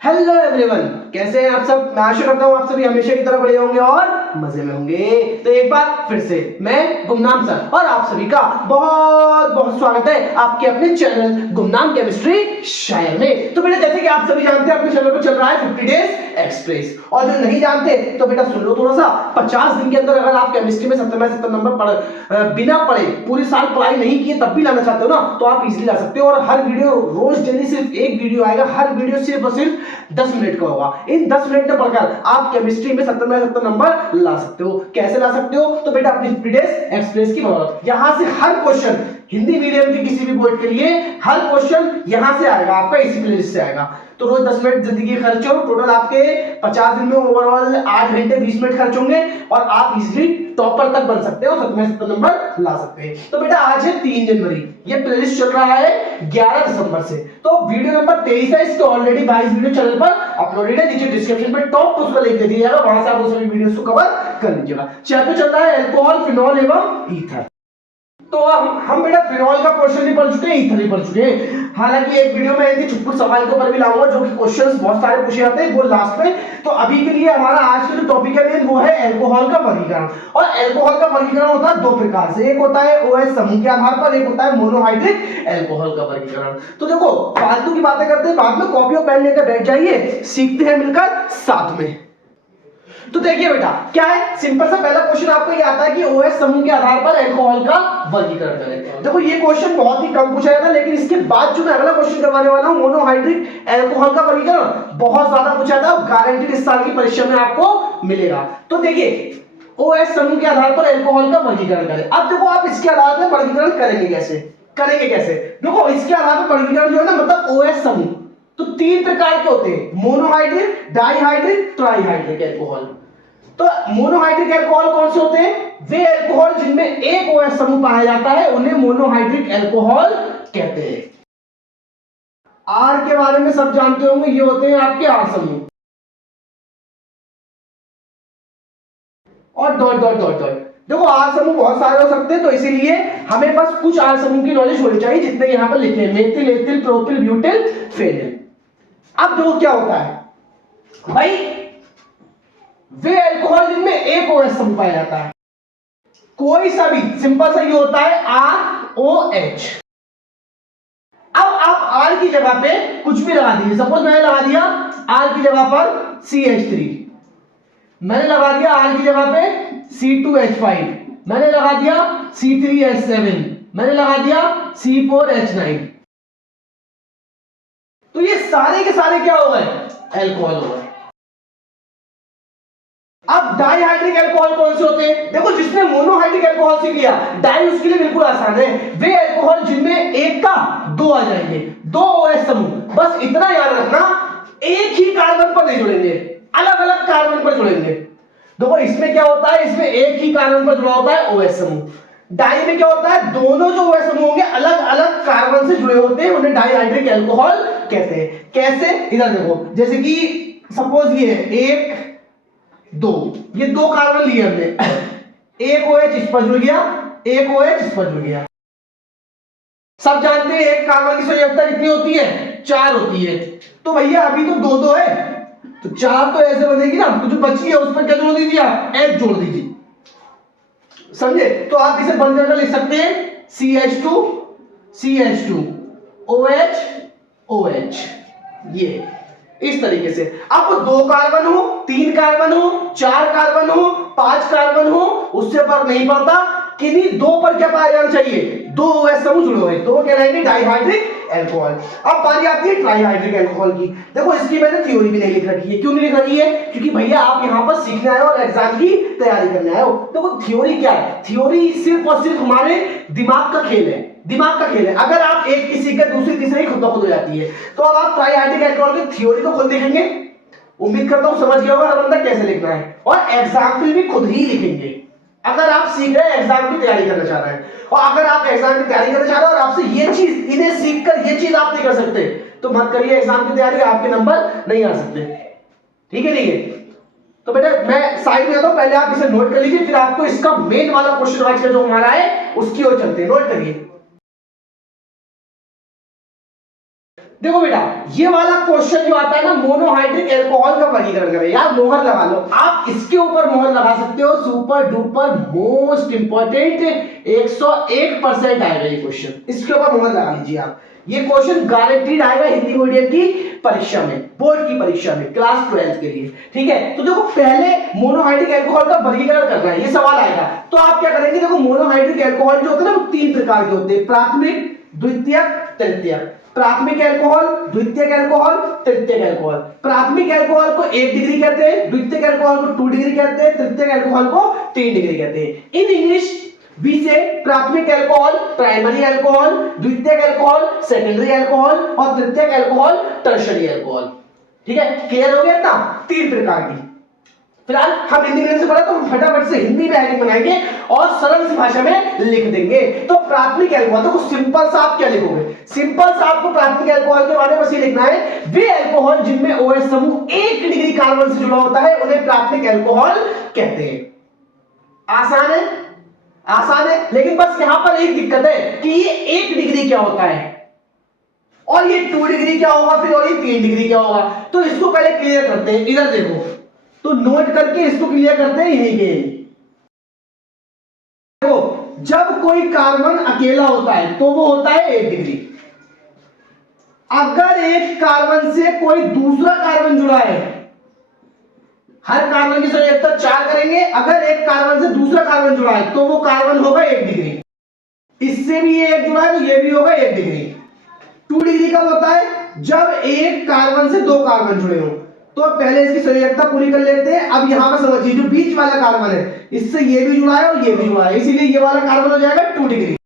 Hello everyone, कैसे हैं आप सब। मैं आशा करता हूँ आप सभी हमेशा की तरह बढ़िया होंगे और मजे में होंगे। तो एक बार फिर से मैं गुमनाम सर और आप सभी का बहुत बहुत स्वागत है आपके अपने चैनल गुमनाम केमिस्ट्री शायर में। तो बेटा जैसे कि आप सभी जानते हैं अपने चैनल पर चल रहा है 50 डेज एक्सप्रेस, और जो नहीं जानते तो बेटा सुन लो थोड़ा सा। 50 दिन के अंदर अगर आप केमिस्ट्री में 70 नंबर बिना पढ़े पूरी साल पढ़ाई नहीं किए तब भी लाना चाहते हो ना, तो आप इजीली ला सकते हो। और हर वीडियो रोज डेली सिर्फ एक वीडियो आएगा, हर वीडियो सिर्फ और सिर्फ 10 मिनट का होगा। इन 10 मिनट में पढ़कर आप केमिस्ट्री में 70 नंबर ला सकते हो। कैसे ला सकते हो? तो बेटा अपनी 50 डेज एक्सप्रेस की बदौलत यहां से हर क्वेश्चन हिंदी मीडियम के किसी भी बोर्ड के लिए हर क्वेश्चन यहां से आएगा, आपका इसी प्लेलिस्ट से आएगा। तो रोज 10 मिनट जिंदगी खर्च हो, टोटल आपके 50 दिन में ओवरऑल 8 घंटे 20 मिनट खर्च होंगे और आप इजीली टॉपर तक बन सकते हो, 70 नंबर ला सकते हैं। तो बेटा आज है 3 जनवरी, ये प्लेलिस्ट चल रहा है 11 दिसंबर से। तो वीडियो नंबर 23 है, इसके ऑलरेडी 22 वीडियो चैनल पर अपलोडेड है। नीचे डिस्क्रिप्शन में टॉप उसका लिंक दे दिया जाएगा, वहां से आप उस सभी वीडियोस को कवर कर लीजिएगा। चैप्टर चल रहा है अल्कोहल, फिनॉल एवं ईथर। तो हम बेटा फिनॉल का क्वेश्चन भी पढ़ चुके हैं, ईथर भी पढ़ चुके हैं। हालांकि एक वीडियो में ऐसे छुटपुट सवाल के ऊपर भी लाऊंगा जो कि क्वेश्चंस बहुत सारे पूछे जाते हैं, वो लास्ट में। तो अभी के लिए हमारा आज का जो टॉपिक है मेन वो है अल्कोहल का वर्गीकरण। और अल्कोहल का वर्गीकरण होता है दो प्रकार से, एक होता है OH समूह के आधार पर, एक होता है मोनोहाइड्रिक अल्कोहल का वर्गीकरण। तो देखो फालतू की बातें करते हैं बाद में, कॉपी और पेन लेकर बैठ जाइए, सीखते हैं मिलकर साथ में। तो देखिए बेटा क्या है, सिंपल सा पहला क्वेश्चन आपको ये आता है कि OH समूह के आधार पर अल्कोहल का वर्गीकरण करें। देखो ये क्वेश्चन बहुत ही कम पूछा जाता है, लेकिन इसके बाद जो मैं अगला क्वेश्चन करवाने वाला हूं मोनोहाइड्रिक अल्कोहल का वर्गीकरण बहुत ज्यादा पूछा जाता है, गारंटीड इस साल की परीक्षा में आपको मिलेगा। तो देखिए OH समूह के आधार पर अल्कोहल का वर्गीकरण करें। अब देखो आप इसके आधार पर वर्गीकरण करेंगे कैसे? देखो इसके आधार पर वर्गीकरण जो है ना, मतलब OH समूह तो 3 प्रकार के होते हैं, मोनोहाइड्रिक, डाइहाइड्रिक, ट्राइहाइड्रिक अल्कोहल। तो मोनोहाइड्रिक अल्कोहल कौन से होते हैं? वे अल्कोहल जिनमें एक OH समूह पाया जाता है उन्हें मोनोहाइड्रिक अल्कोहल कहते हैं। R के बारे में सब जानते होंगे, ये होते हैं आपके R समूह। और डॉट डॉट डॉट डॉट। देखो R समूह बहुत सारे हो सकते हैं, तो इसीलिए हमें बस कुछ R समूह की नॉलेज होनी चाहिए जितने यहां पर लिखे हैं, methyl, ethyl, propyl, butyl, phenyl. अब देखो क्या होता है भाई, वे अल्कोहल जिनमें एक OH समूह पाया जाता है, कोई सा भी, सिंपल सा ये होता है ROH। अब आप R की जगह पे कुछ भी लगा दीजिए, सपोज मैंने लगा दिया R की जगह पर CH3, मैंने लगा दिया R की जगह पे C2H5, मैंने लगा दिया C3H7, मैंने लगा दिया C4H9। तो ये सारे के सारे क्या हो गए? अल्कोहल हो गए। अब डाइहाइड्रिक अल्कोहल कौन से होते हैं? देखो जिसने मोनोहाइड्रिक अल्कोहल सीख लिया, डाई उसके लिए बिल्कुल आसान है। वे अल्कोहल जिनमें एक का 2 आ जाएंगे, 2 OH समूह। बस इतना याद रखना, एक ही कार्बन पर नहीं जुड़ेंगे, अलग अलग कार्बन पर जुड़ेंगे। देखो इसमें क्या होता है, इसमें एक ही कार्बन पर जुड़ा होता है OH समूह। डाई में क्या होता है, दोनों जो OH समूह होंगे अलग अलग कार्बन से जुड़े होते हैं, उन्हें डाइहाइड्रिक अल्कोहल कहते हैं। कैसे? इधर देखो, जैसे कि सपोज ये एक 2, ये 2 कार्बन लिए हमने, एक OH इस पर जुड़ गया, एक OH इस पर जुड़ गया। सब जानते हैं एक कार्बन की संयोजकता कितनी होती है? 4 होती है। तो भैया अभी तो 2 है, तो 4 तो ऐसे बनेगी ना, तो जो बची है उस पर क्या जोड़ दीजिए आप? H जोड़ दीजिए, समझे? तो आप इसे बंद करके लिख सकते हैं CH2 CH2 OH OH, ये इस तरीके से। अब 2 कार्बन हो, 3 कार्बन हो, 4 कार्बन हो, 5 कार्बन हो, उससे फर्क नहीं पड़ता, किन्हीं 2 पर क्या पाया जाना चाहिए? 2 OH समूह जुड़े हुए, तो वो कहलाएंगे डाइहाइड्रिक अल्कोहल। अब बारी आती है ट्राइहाइड्रिक अल्कोहल की। देखो इसकी मैंने थ्योरी भी नहीं लिख रखी है। क्यों नहीं लिख रखी है? क्योंकि भैया आप यहाँ पर सीखने आए हो और एग्जाम की तैयारी करने आए हो। देखो थ्योरी क्या है? थ्योरी सिर्फ और सिर्फ हमारे दिमाग का खेल है, दिमाग का खेल है। अगर आप एक की सीखकर दूसरी तीसरी खुद ब खुद हो जाती है। तो अब आप ट्राइहाइड्रिक अल्कोहल की थ्योरी तो खुद देखेंगे, उम्मीद करता हूं समझ गए होगा हर कैसे लिखना है, और एग्जाम्पल भी खुद ही लिखेंगे अगर आप सीख रहे हैं, एग्जाम की तैयारी करना चाह रहे हैं। और अगर आप एग्जाम की तैयारी करना चाह रहे हैं और आपसे ये चीज, इन्हें सीखकर ये चीज आप नहीं कर सकते, तो मत करिए एग्जाम की तैयारी, आपके नंबर नहीं आ सकते। ठीक है? नहीं है तो बेटा मैं साइड में आता हूं, पहले आप इसे नोट कर लीजिए, फिर आपको इसका मेन वाला क्वेश्चन आज का जो हमारा है उसकी ओर चलते हैं। नोट करिए। देखो बेटा, ये वाला क्वेश्चन जो आता है ना, मोनोहाइड्रिक अल्कोहल का वर्गीकरण करें, यार मोहर लगा लो, आप इसके ऊपर मोहर लगा सकते हो, सुपर डुपर मोस्ट इंपॉर्टेंट 101% आएगा ये क्वेश्चन, इसके ऊपर मोहर लगा लीजिए आप। ये क्वेश्चन गारंटीड आएगा हिंदी मीडियम की परीक्षा में, बोर्ड की परीक्षा में, क्लास 12 के लिए, ठीक है। तो देखो पहले मोनोहाइड्रिक अल्कोहल का वर्गीकरण करना है, ये सवाल आएगा, तो आप क्या करेंगे, देखो मोनोहाइड्रिक अल्कोहल जो होते हैं ना, वो 3 प्रकार के होते हैं, प्राथमिक, द्वितीयक, तृतीयक। प्राथमिक अल्कोहल, द्वितीयक अल्कोहल, तृतीयक अल्कोहल। प्राथमिक अल्कोहल को 1 डिग्री कहते हैं, द्वितीयक अल्कोहल को 2 डिग्री कहते हैं, तृतीयक अल्कोहल को 3 डिग्री कहते हैं। इन इंग्लिश वी से प्राथमिक अल्कोहल प्राइमरी अल्कोहल, द्वितीयक अल्कोहल सेकेंडरी अल्कोहल और तृतीयक अल्कोहल टर्शरी अल्कोहल, ठीक है। क्लियर हो गया ना, 3 प्रकार की। फिलहाल हम हिंदी मीडियम से पढ़ा तो हम फटाफट से हिंदी में हेडिंग बनाएंगे और सरल सी भाषा में लिख देंगे। तो प्राथमिक अल्कोहल, तो सिंपल सा आप क्या लिखोगे, सिंपल सा आपको प्राथमिक अल्कोहल के बारे में बस ये लिखना है, वे अल्कोहल जिनमें OH समूह 1 डिग्री कार्बन से जुड़ा होता है उन्हें प्राथमिक अल्कोहल कहते हैं। आसान है, आसान है, लेकिन बस यहां पर एक दिक्कत है कि ये 1 डिग्री क्या होता है और ये 2 डिग्री क्या होगा फिर, और ये 3 डिग्री क्या होगा। तो इसको पहले क्लियर करते हैं, इधर देखो, तो नोट करके इसको क्लियर करते हैं यहीं के। देखो जब कोई कार्बन अकेला होता है तो वो होता है 1 डिग्री। अगर एक कार्बन से कोई दूसरा कार्बन जुड़ा है, हर कार्बन की संयोजकता 4 करेंगे, अगर एक कार्बन से दूसरा कार्बन जुड़ा है तो वो कार्बन होगा 1 डिग्री। इससे भी ये एक जुड़ा है तो ये भी होगा 1 डिग्री। 2 डिग्री कब होता है, जब एक कार्बन से 2 कार्बन जुड़े हो। तो पहले इसकी संयोजकता पूरी कर लेते हैं। अब यहां पर समझिए, जो बीच वाला कार्बन है इससे ये भी जुड़ा है और ये भी जुड़ा है, इसीलिए ये वाला कार्बन हो जाएगा 2 डिग्री।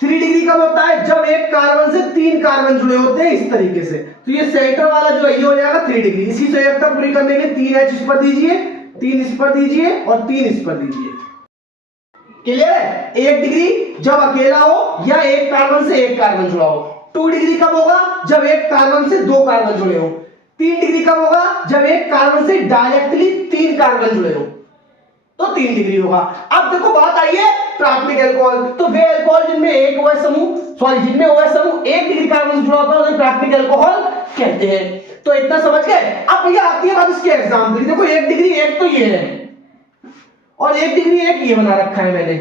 3 डिग्री कब होता है, जब एक कार्बन से 3 कार्बन जुड़े होते हैं इस तरीके से, तो ये सेंटर वाला जो है ये हो जाएगा 3 डिग्री। इसकी संयोजकता पूरी करने के लिए 3H इस पर दीजिए, 3 इस पर दीजिए और 3 इस पर दीजिए। क्लियर है। 1 डिग्री जब अकेला हो या एक कार्बन से एक कार्बन जुड़ा हो। 2 डिग्री कब होगा, जब एक कार्बन से 2 कार्बन जुड़े हो। 3 डिग्री कब होगा, जब एक कार्बन से डायरेक्टली 3 कार्बन जुड़े हो, तो 3 डिग्री होगा। अब देखो बात आई है प्राथमिक अल्कोहल, तो वे अल्कोहल जिनमें एक OH समूह, सॉरी जिनमें OH समूह 1 डिग्री कार्बन से जुड़ा होता है उन्हें प्राथमिक अल्कोहल कहते हैं। तो इतना समझ गए। अब भैया आती है बात इसके एग्जाम्पल। देखो 1 डिग्री एक तो ये है और 1 डिग्री एक ये बना रखा है मैंने,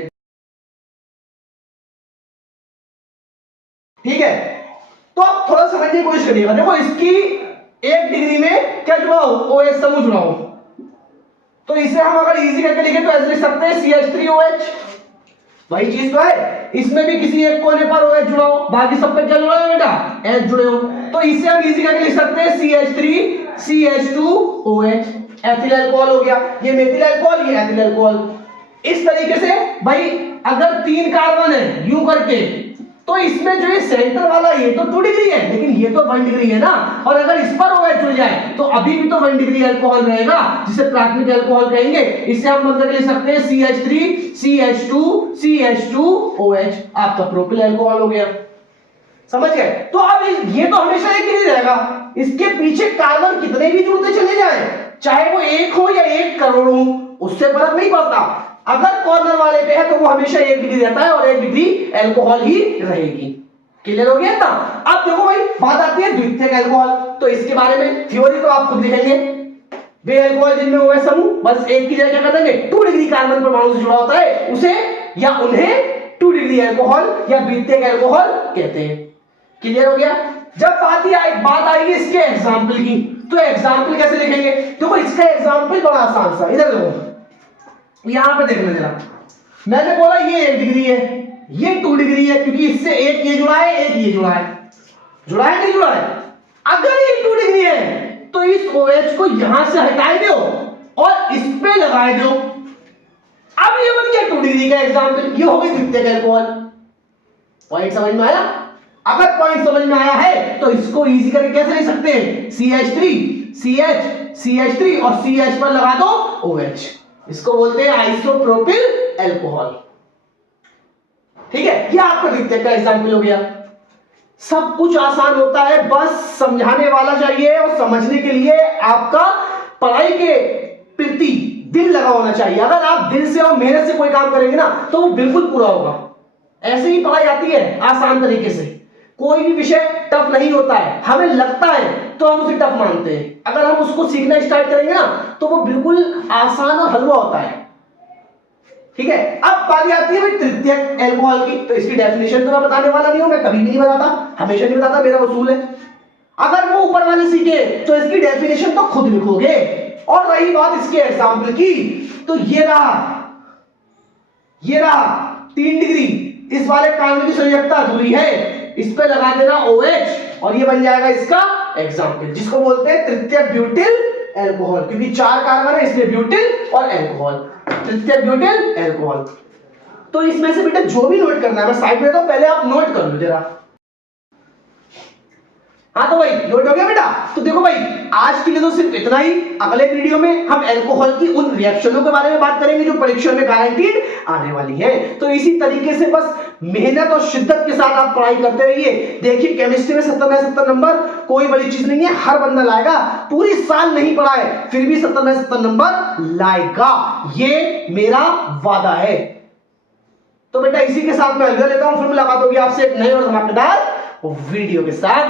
ठीक है। तो आप थोड़ा समझने की कोशिश करिएगा। देखो इसकी 1 डिग्री में क्या जुड़ा हो, OH समूह जुड़ा हो, तो इसे हम अगर इजी करके लिखें तो ऐसे लिख सकते हैं CH3OH, वही चीज तो है। इसमें भी किसी एक कोने पर OH जुड़ा हो, बाकी सब पे क्या जुड़ा है बेटा, H जुड़े हो, तो इसे हम इजी करके लिख सकते हैं CH3CH2OH। एथिल अल्कोहल हो गया, ये मेथिल अल्कोहल, ये एथिल अल्कोहल। इस तरीके से भाई अगर 3 कार्बन है यूं करके, तो इसमें जो ये सेंटर वाला ये तो 2 डिग्री है, लेकिन ये तो 1 डिग्री है ना, और अगर इस पर OH जुड़ जाए तो अभी भी तो 1 डिग्री अल्कोहल रहेगा, जिसे प्राथमिक अल्कोहल कहेंगे। इसे हम मतलब लिख सकते हैं CH3CH2CH2OH, आपका प्रोपिल अल्कोहल हो गया। समझ गए। तो अब ये तो हमेशा 1 डिग्री रहेगा, इसके पीछे कार्बन कितने भी जुड़ते चले जाए, चाहे वो 1 हो या 1 करोड़ हो, उससे फर्क नहीं पड़ता। अगर कॉर्नर वाले पे है तो वो हमेशा 1 डिग्री रहता है और 1 डिग्री अल्कोहल ही रहेगी। क्लियर हो गया ना। अब देखो भाई बात आती है द्वितीयक अल्कोहल, तो इसके बारे में थ्योरी तो आप खुद लिखेंगे। वे अल्कोहल जिनमें OH समूह बस एक की जगह क्या कर देंगे, 2 डिग्री कार्बन परमाणु से जुड़ा होता है, उसे या उन्हें 2 डिग्री अल्कोहल या द्वितीयक अल्कोहल कहते हैं। क्लियर हो गया। जब बात आएगी इसके एग्जाम्पल की, तो एग्जाम्पल कैसे लिखेंगे, देखो इसका एग्जाम्पल बड़ा आसान सा, इधर देखो, यहां पे देखना जरा। मैंने बोला ये 1 डिग्री है, ये 2 डिग्री है, क्योंकि इससे एक ये जुड़ा है, एक ये जुड़ा है, जुड़ा है नहीं जुड़ा है। अगर ये 2 डिग्री है तो इस OH को यहां से हटाए दो और इस पे लगाए दो। अब ये बन गया 2 डिग्री का एग्जाम्पल, ये हो गई द्वितीयक अल्कोहल। पॉइंट समझ में आया। अगर पॉइंट समझ में आया है तो इसको इजी करके कैसे लिख सकते हैं, CH3 CH CH3 और CH पर लगा दो OH, इसको बोलते हैं आइसोप्रोपिल अल्कोहल। ठीक है, ये आपका द्वितीयक का एग्जाम्पल हो गया। सब कुछ आसान होता है, बस समझाने वाला चाहिए और समझने के लिए आपका पढ़ाई के प्रति दिल लगा होना चाहिए। अगर आप दिल से और मेहनत से कोई काम करेंगे ना तो वो बिल्कुल पूरा होगा। ऐसे ही पढ़ाई आती है आसान तरीके से। कोई भी विषय टफ नहीं होता है, हमें लगता है तो हम उसे टफ मानते हैं, अगर हम उसको सीखना स्टार्ट करेंगे ना तो वो बिल्कुल आसान और हलवा होता है। ठीक है, अब बात आती है भाई तृतीयक अल्कोहल की। तो इसकी डेफिनेशन तो मैं बताने वाला नहीं हूं, मैं कभी भी नहीं बताता, हमेशा नहीं बताता, मेरा उसूल है। अगर वो ऊपर वाले सीखे तो इसकी डेफिनेशन तो खुद लिखोगे। और रही बात इसके एग्जाम्पल की, तो ये रहा 3 डिग्री, इस वाले कार्बन की संयोजकता अधूरी है, इस पे लगा देना OH और ये बन जाएगा इसका एग्जाम्पल, जिसको बोलते हैं तृतीयक ब्यूटिल अल्कोहल, क्योंकि 4 कार्बन है इसलिए ब्यूटिल और अल्कोहल, तृतीयक ब्यूटिल अल्कोहल। तो इसमें से बेटा जो भी नोट करना है मैं साइड में देता हूं, पहले आप नोट कर लो जरा। हाँ तो भाई नोट हो गया बेटा। तो देखो भाई आज के लिए तो सिर्फ इतना ही, अगले वीडियो में हम अल्कोहल की उन रिएक्शनों के बारे में बात करेंगे जो परीक्षा में गारंटीड आने वाली है। तो इसी तरीके से बस मेहनत और शिद्दत के साथ आप पढ़ाई करते रहिए। देखिए केमिस्ट्री में 70 में 70 नंबर कोई बड़ी चीज नहीं है, हर बंदा लाएगा, पूरी साल नहीं पढ़ा है फिर भी 70 में 70 नंबर लाएगा, ये मेरा वादा है। तो बेटा इसी के साथ मैं अलविदा लेता हूं, फिर मुलाकात होगी आपसे एक नए और धमाकेदार वीडियो के साथ।